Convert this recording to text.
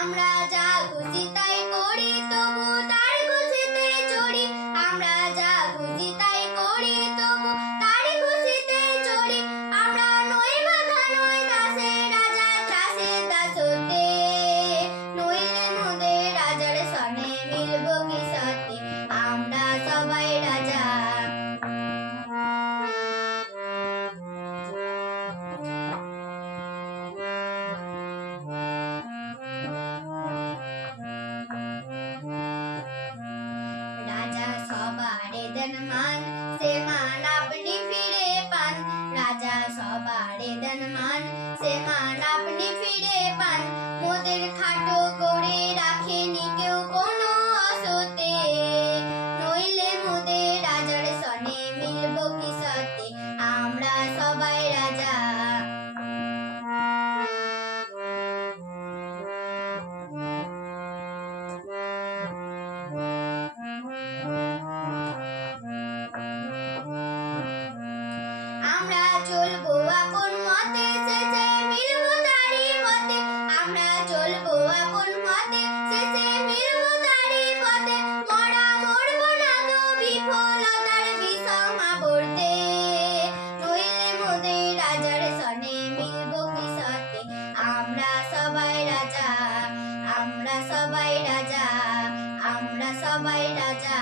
আমরা যা খুশি তাই করি, তবু তার খুশিতে চড়ি। আমরা যা খুশি তাই করি, তবু তার খুশিতে চড়ি। আমরা নই বাধা নই দাসে, রাজা ত্রাসে দাস হতে। নইলে মোদের রাজার সনে মিলব কি সাথে, আমরা সবাই রাজা। সবারে দেন মান, সে মান আপনি ফিরে পান। রাজা সবারে দেন মান, সে মান আপনি ফিরে পান। মোদের খাটো করে রাখেনি কেউ কোনো অসতে। নইলে মোদের রাজার সনে মিলব কি সাথে, আমরা সবাই রাজা। আমরা চলবো আপন মতে, শেষে মিলব তারি পথে। আমরা চলবো আপন মতে, শেষে মিলব তারি পথে। মরা মরব না গো বিফলতার বিষম আবর্তে। নইলে মোদের রাজার সনে মিলব কি সাথে, আমরা সবাই রাজা। আমরা সবাই রাজা, আমরা সবাই রাজা।